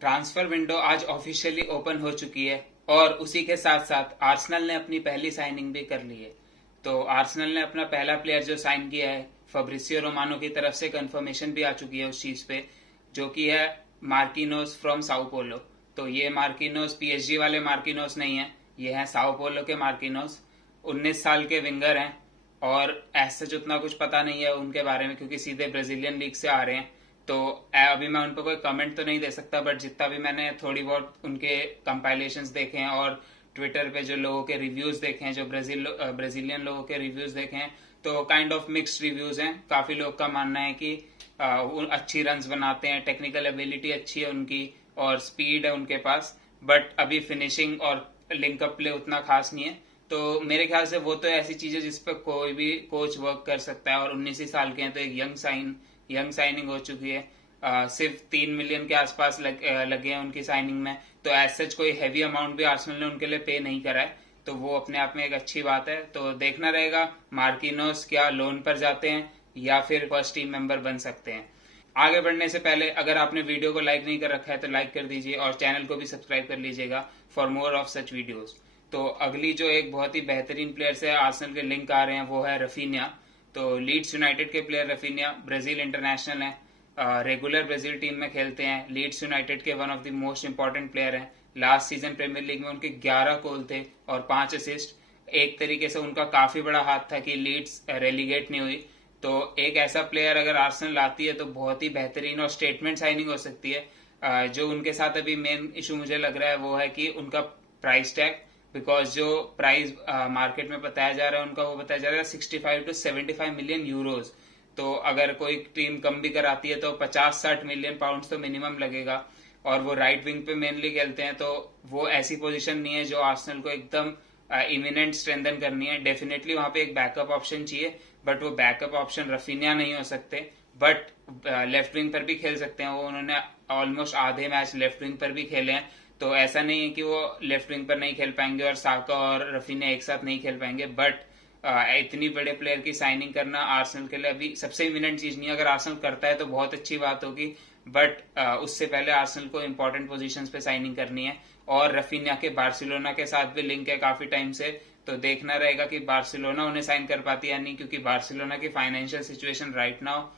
Transfer window आज officially open हो चुकी है और उसी के साथ साथ आर्सेनल ने अपनी पहली साइनिंग भी कर ली है। तो आर्सेनल ने अपना पहला प्लेयर जो साइन किया है, फब्रिसियो रोमानो की तरफ से कंफर्मेशन भी आ चुकी है उस चीज पे, जो कि है मार्किनोस फ्रॉम साओ पोलो। तो ये मार्किनोस पीएसजी वाले मार्किनोस नहीं है, ये है साओ पोलो के मार्किनोस। 19 साल के विंगर हैं और ऐसे उतना कुछ पता नहीं है उनके बारे में क्योंकि सीधे ब्राजीलियन लीग से आ रहे हैं। तो अभी मैं उन पर कोई कमेंट तो नहीं दे सकता, बट जितना भी मैंने थोड़ी बहुत उनके कंपाइलेशंस देखे हैं और ट्विटर पे जो लोगों के रिव्यूज देखे हैं, जो ब्राजीलियन लोगों के रिव्यूज देखे हैं, तो काइंड ऑफ मिक्स्ड रिव्यूज हैं। काफी लोग का मानना है कि वो अच्छी रन्स बनाते हैं, टेक्निकल एबिलिटी अच्छी है उनकी और स्पीड है उनके पास, बट अभी फिनिशिंग और लिंकअप प्ले उतना खास नहीं है। तो मेरे ख्याल से वो तो ऐसी चीज है जिस पर कोई भी कोच वर्क कर सकता है और 19 ही साल के हैं, तो एक यंग साइनिंग हो चुकी है। सिर्फ 3 मिलियन के आसपास लगे हैं उनकी साइनिंग में, तो एज सच कोई हैवी अमाउंट भी आर्सेनल ने उनके लिए पे नहीं करा है, तो वो अपने आप में एक अच्छी बात है। तो देखना रहेगा मार्किनोस क्या लोन पर जाते हैं या फिर फर्स्ट टीम मेंबर बन सकते हैं। आगे बढ़ने से पहले अगर आपने वीडियो को लाइक नहीं कर रखा है तो लाइक कर दीजिए और चैनल को भी सब्सक्राइब कर लीजिएगा for more of such videos. तो अगली जो एक बहुत ही बेहतरीन प्लेयर से आर्सेनल के लिंक आ रहे हैं वो है रफीनिया। तो लीड्स यूनाइटेड के प्लेयर रफीनिया ब्राजील इंटरनेशनल है, रेगुलर ब्राजील टीम में खेलते हैं, लीड्स यूनाइटेड के one of the most important player हैं। लास्ट सीजन प्रीमियर लीग में उनके 11 गोल थे और 5 असिस्ट। एक तरीके से उनका काफी बड़ा हाथ था कि लीड्स रेलीगेट नहीं हुई। तो एक ऐसा प्लेयर अगर आर्सेनल लाती है तो बहुत ही बेहतरीन और स्टेटमेंट साइनिंग हो सकती है। जो उनके साथ अभी मेन इशू मुझे लग रहा है वो है कि उनका प्राइस टैग, बिकॉज जो प्राइस मार्केट में बताया जा रहा है उनका, वो बताया जा रहा है 65 to 75 मिलियन यूरोज। तो अगर कोई टीम कम भी कराती है तो 50-60 मिलियन पाउंड तो मिनिमम लगेगा, और वो राइट विंग पे मेनली खेलते हैं, तो वो ऐसी पोजीशन नहीं है जो आर्सेनल को एकदम इमिनेंट स्ट्रेंथन करनी है। डेफिनेटली वहां पे एक बैकअप ऑप्शन चाहिए, बट वो बैकअप ऑप्शन रफीनिया नहीं हो सकते, बट लेफ्ट विंग पर भी खेल सकते हैं। वो उन्होंने ऑलमोस्ट आधे मैच लेफ्ट विंग पर भी खेले हैं, तो ऐसा नहीं है कि वो लेफ्ट विंग पर नहीं खेल पाएंगे और साका और रफीनिया एक साथ नहीं खेल पाएंगे। बट इतनी बड़े प्लेयर की साइनिंग करना आर्सेनल के लिए अभी सबसे इमिनेंट चीज नहीं है। अगर आर्सेनल करता है तो बहुत अच्छी बात होगी, बट उससे पहले आर्सेनल को इंपॉर्टेंट पोजीशंस पे साइनिंग करनी है। और रफीनिया के बार्सिलोना के साथ भी लिंक है काफी टाइम से, तो देखना रहेगा कि बार्सिलोना उन्हें साइन कर पाती है या नहीं, क्योंकि बार्सिलोना की फाइनेंशियल सिचुएशन राइट नाउ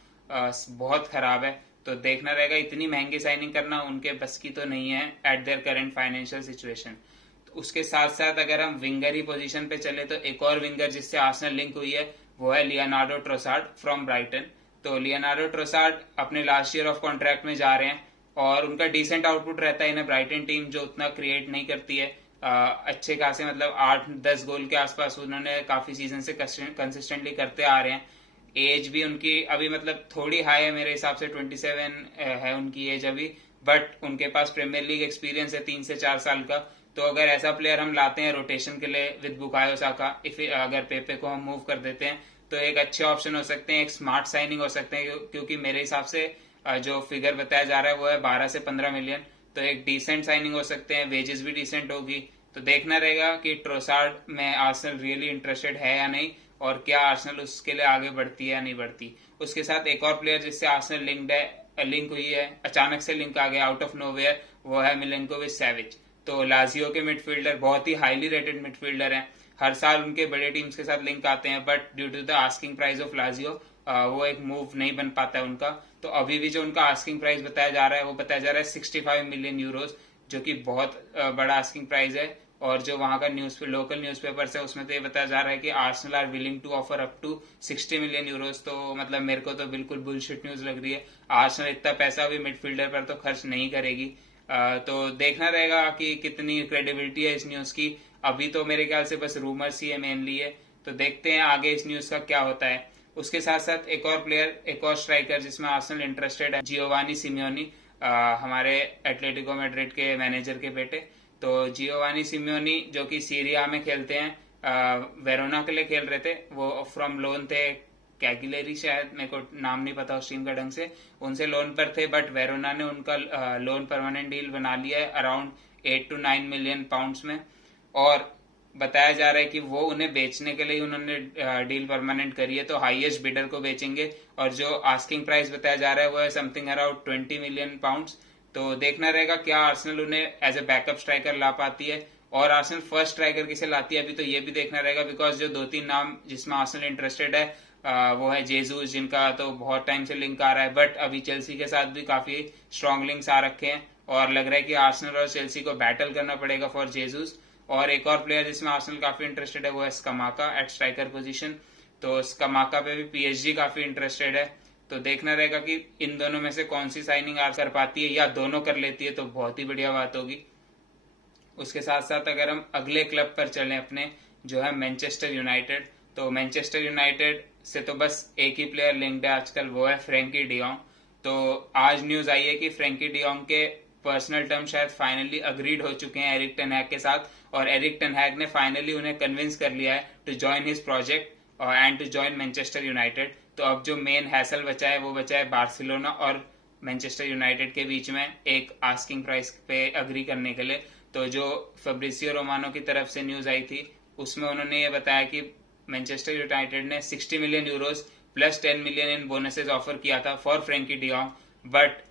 बहुत खराब है। तो देखना रहेगा, इतनी महंगी साइनिंग करना उनके बस की तो नहीं है eight their current financial situation. तो उसके साथ साथ अगर हम विंगर ही पोजीशन पे चले तो एक और विंगर जिससे आर्सेनल लिंक हुई है वो है लियोनार्डो ट्रोसार्ड फ्रॉम ब्राइटन। तो लियोनार्डो ट्रोसार्ड अपने लास्ट ईयर ऑफ कॉन्ट्रैक्ट में जा रहे हैं और उनका डिसेंट आउटपुट रहता है इन ब्राइटन टीम जो उतना क्रिएट नहीं करती है। अच्छे खासे मतलब 8-10 गोल के आसपास उन्होंने काफी सीजन से कंसिस्टेंटली करते आ रहे हैं। एज भी उनकी अभी मतलब थोड़ी हाई है, मेरे हिसाब से 27 है उनकी एज अभी, बट उनके पास प्रीमियर लीग एक्सपीरियंस है 3 से 4 साल का। तो अगर ऐसा प्लेयर हम लाते हैं रोटेशन के लिए विद बुकायो साका, अगर पेपे को हम मूव कर देते हैं तो एक अच्छे ऑप्शन हो सकते हैं, एक स्मार्ट साइनिंग हो सकते हैं, क्योंकि मेरे हिसाब से जो फिगर बताया जा रहा है वो है 12 से 15 मिलियन। तो एक डिसेंट साइनिंग हो सकते हैं, वेजेस भी डिसेंट होगी। तो देखना रहेगा कि ट्रोसार्ड में आर्सेनल रियली इंटरेस्टेड है या नहीं, और क्या आर्सेनल उसके लिए आगे बढ़ती है या नहीं बढ़ती। उसके साथ एक और प्लेयर जिससे आर्सेनल लिंक हुई है, अचानक से लिंक आ गया आउट ऑफ नोवेयर, वो है मिलेंकोविच सैविच। तो लाजियो के मिडफील्डर, बहुत ही हाईली रेटेड मिडफील्डर हैं, हर साल उनके बड़े टीम्स के साथ लिंक आते हैं, but due to the asking price of Lazio वो एक मूव नहीं बन पाता है उनका। तो अभी भी जो उनका आस्किंग प्राइस बताया जा रहा है वो बताया जा रहा है 65 मिलियन यूरोज, जो कि बहुत बड़ा आस्किंग प्राइस है। और जो वहां का लोकल न्यूज़पेपर है उसमें तो ये बताया जा रहा है कि Arsenal are willing to offer up to 60 million euros. तो मतलब मेरे को तो बिल्कुल बुलशिट न्यूज लग रही है। आर्सेनल इतना पैसा भी मिडफील्डर पर तो खर्च नहीं करेगी। तो देखना रहेगा कि कितनी क्रेडिबिलिटी है इस न्यूज की। अभी तो मेरे ख्याल से बस रूमर्स ही है मेनली है, तो देखते हैं आगे इस न्यूज का क्या होता है। उसके साथ साथ एक और प्लेयर, एक और स्ट्राइकर जिसमें आर्सेनल इंटरेस्टेड है, जियोवानी सिमियोनी, हमारे एटलेटिको मैड्रिड के मैनेजर के बेटे। तो जियोवानी सिमियोनी जो कि सीरिया में खेलते हैं, वेरोना के लिए खेल रहे थे, वो फ्रॉम लोन थे, कैगिलेरी शायद, मेरे को नाम नहीं पता उस टीम का ढंग से, उनसे लोन पर थे, बट वेरोना ने उनका लोन परमानेंट डील बना लिया है अराउंड 8 to 9 मिलियन पाउंड्स में। और बताया जा रहा है कि वो उन्हें बेचने के लिए उन्होंने डील परमानेंट करी है, तो हाईएस्ट बिडर को बेचेंगे। और जो आस्किंग प्राइस बताया जा रहा है वो है समथिंग अराउंड 20 मिलियन पाउंड्स। तो देखना रहेगा क्या आर्सेनल उन्हें एज ए बैकअप स्ट्राइकर ला पाती है, और आर्सेनल फर्स्ट स्ट्राइकर किसे लाती है अभी तो ये भी देखना रहेगा, बिकॉज जो 2-3 नाम जिसमें आर्सेनल इंटरेस्टेड है वो है जेजूस, जिनका तो बहुत टाइम से लिंक आ रहा है, बट अभी चेल्सी के साथ भी काफी स्ट्रॉन्ग लिंक्स आ रखे हैं और लग रहा है कि आर्सेनल और चेल्सी को बैटल करना पड़ेगा फॉर जेजूस। और एक और प्लेयर जिसमें आर्सेनल काफी इंटरेस्टेड है वो है स्कमाका एट स्ट्राइकर पोजीशन। तो स्कमाका पे भी पीएसजी काफी इंटरेस्टेड है। तो देखना रहेगा कि इन दोनों में से कौन सी साइनिंग कर पाती है, या दोनों कर लेती है तो बहुत ही बढ़िया बात होगी। उसके साथ साथ अगर हम अगले क्लब पर चलें अपने, जो है मैनचेस्टर यूनाइटेड, तो मैनचेस्टर यूनाइटेड से तो बस एक ही प्लेयर लिंक्ड है आजकल, वो है फ्रैंकी डियोंग। तो आज न्यूज आई है कि फ्रैंकी डियोंग के पर्सनल टर्म शायद फाइनली अग्रीड हो चुके हैं एरिक टेन हैग के साथ, और एरिक टेन हैग ने फाइनली उन्हें कन्विंस कर लिया है to join his project and to join Manchester United. तो अब जो मेन हैसल बचा है वो बचा है बार्सिलोना और मैनचेस्टर यूनाइटेड के बीच में एक आस्किंग प्राइस पे अग्री करने के लिए। तो जो फैब्रिसियो रोमानो की तरफ से न्यूज आई थी उसमें उन्होंने ये बताया कि मैनचेस्टर यूनाइटेड ने 60 million euros plus 10 million in bonuses offer किया था for Frenkie de Jong, but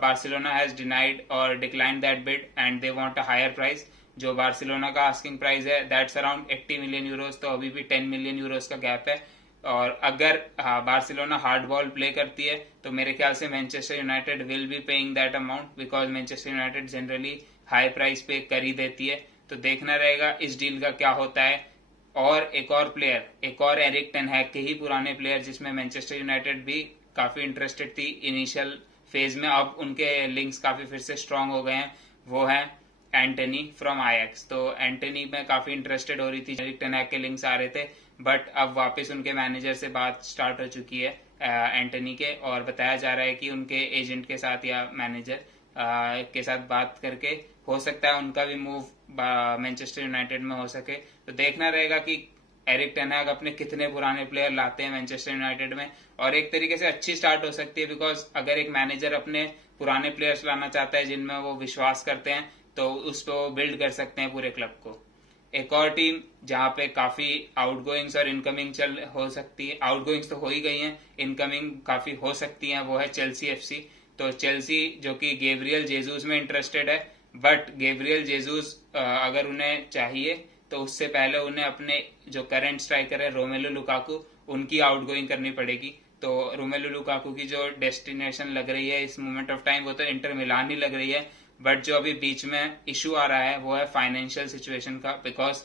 Barcelona has denied और declined that bid and they want a higher price. जो बार्सिलोना का आस्किंग प्राइस है दैट्स अराउंड 80 मिलियन यूरोज, तो अभी भी 10 मिलियन यूरोज का गैप है। और अगर बार्सिलोना हार्ड बॉल प्ले करती है तो मेरे ख्याल से Manchester United will be paying that amount, because Manchester United generally high price पे कर ही देती है। तो देखना रहेगा इस डील का क्या होता है। और एक और प्लेयर, एक और एरिक टेन हैग के ही पुराने प्लेयर जिसमें मैनचेस्टर यूनाइटेड भी काफी इंटरेस्टेड थी इनिशियल फेज में, अब उनके लिंक्स काफी फिर से स्ट्रांग हो गए हैं, वो है एंटनी फ्रॉम आयैक्स। तो एंटनी में काफी इंटरेस्टेड हो रही थी, एरिक टेन हैग के लिंक्स आ रहे थे, बट अब वापस उनके मैनेजर से बात स्टार्ट हो चुकी है एंटनी के, और बताया जा रहा है कि उनके एजेंट के साथ या मैनेजर के साथ बात करके हो सकता है उनका भी मूव मैनचेस्टर यूनाइटेड में हो सके। तो देखना रहेगा कि एरिक टेन हैग अपने कितने पुराने प्लेयर लाते हैं मैनचेस्टर यूनाइटेड में, और एक तरीके से अच्छी स्टार्ट हो सकती है, बिकॉज अगर एक मैनेजर अपने पुराने प्लेयर्स लाना चाहता है जिनमें वो विश्वास करते हैं तो उस पर वो बिल्ड कर सकते हैं पूरे क्लब को। एक और टीम जहां पे काफी आउटगोइंग्स और इनकमिंग चल हो सकती है, आउटगोइंग्स तो हो ही गई हैं, इनकमिंग काफी हो सकती हैं, वो है चेल्सी एफसी। तो चेल्सी जो कि गैब्रियल जेसूस में इंटरेस्टेड है, बट गैब्रियल जेसूस अगर उन्हें चाहिए तो उससे पहले उन्हें अपने जो करंट स्ट्राइकर है रोमेलो लुकाकू, उनकी आउटगोइंग करनी पड़ेगी। तो रोमेलो लुकाकू की जो डेस्टिनेशन लग रही है इस मोमेंट ऑफ टाइम वो तो इंटर मिलान ही लग रही है, बट जो अभी बीच में इशू आ रहा है वो है फाइनेंशियल सिचुएशन का, बिकॉज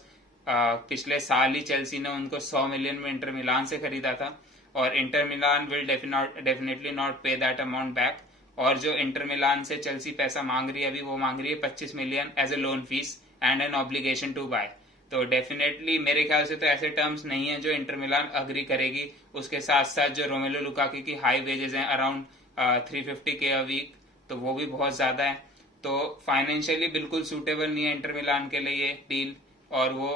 पिछले साल ही चेल्सी ने उनको 100 मिलियन में इंटर मिलान से खरीदा था, और Inter Milan will definitely not पे दैट अमाउंट बैक। और जो इंटर मिलान से चेल्सी पैसा मांग रही है अभी, वो मांग रही है 25 million as a loan fees and an obligation to buy. तो डेफिनेटली मेरे ख्याल से तो ऐसे टर्म्स नहीं है जो इंटर मिलान अग्री करेगी। उसके साथ साथ जो रोमेलो लुकाकू की हाई वेजेस हैं अराउंड 350K अ वीक, तो वो भी बहुत ज्यादा है। तो फाइनेंशियली बिल्कुल सूटेबल नहीं है इंटर मिलान के लिए ये डील, और वो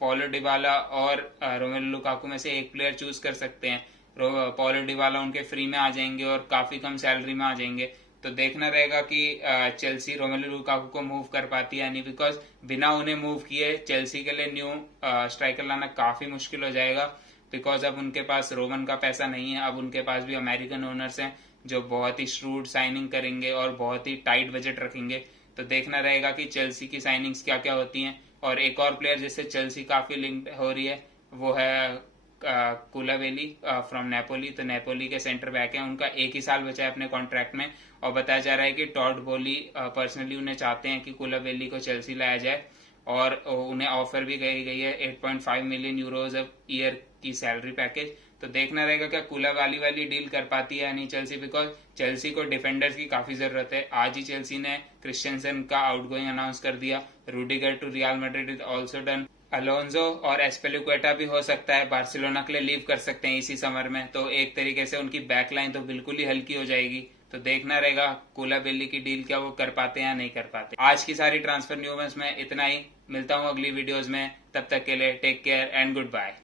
पॉलो डिबाला और रोमेलो लुकाकू में से एक प्लेयर चूज कर सकते हैं। पॉलो डिबाला उनके फ्री में आ जाएंगे और काफी कम सैलरी में आ जाएंगे। तो देखना रहेगा कि चेल्सी रोमेलो लुकाकू को मूव कर पाती है या नहीं, बिकॉज बिना उन्हें मूव किए चेल्सी के लिए न्यू स्ट्राइकर लाना काफी मुश्किल हो जाएगा, बिकॉज अब उनके पास रोमन का पैसा नहीं है, अब उनके पास भी अमेरिकन ओनर्स हैं जो बहुत ही श्रूड साइनिंग करेंगे और बहुत ही टाइट बजट रखेंगे। तो देखना रहेगा कि चेल्सी की साइनिंग्स क्या क्या होती हैं। और एक और प्लेयर जिससे चेल्सी काफी लिंक हो रही है वो है कुलावेली फ्रॉम नेपोली। तो नेपोली के सेंटर बैक हैं, उनका एक ही साल बचा है अपने कॉन्ट्रैक्ट में, और बताया जा रहा है कि टॉड बोली पर्सनली उन्हें चाहते हैं कि कुलावेली को चेल्सी लाया जाए, और उन्हें ऑफर भी गई है 8.5 मिलियन यूरोज ईयर की सैलरी पैकेज। तो देखना रहेगा क्या कुलावेली वाली डील कर पाती है या नहीं चेल्सी, बिकॉज चेल्सी को डिफेंडर्स की काफी जरूरत है। आज ही चेल्सी ने क्रिश्चियनसन का आउटगोइंग अनाउंस कर दिया, Rudiger to Real Madrid is also done, Alonso और एस्पेलिक्वेटा भी हो सकता है बार्सिलोना के लिए लीव कर सकते हैं इसी समर में। तो एक तरीके से उनकी बैकलाइन तो बिल्कुल ही हल्की हो जाएगी। तो देखना रहेगा कुलावेली की डील क्या वो कर पाते हैं या नहीं कर पाते। आज की सारी ट्रांसफर न्यूज़ में इतना ही, मिलता हूँ अगली वीडियोज में, तब तक के लिए take care and good bye.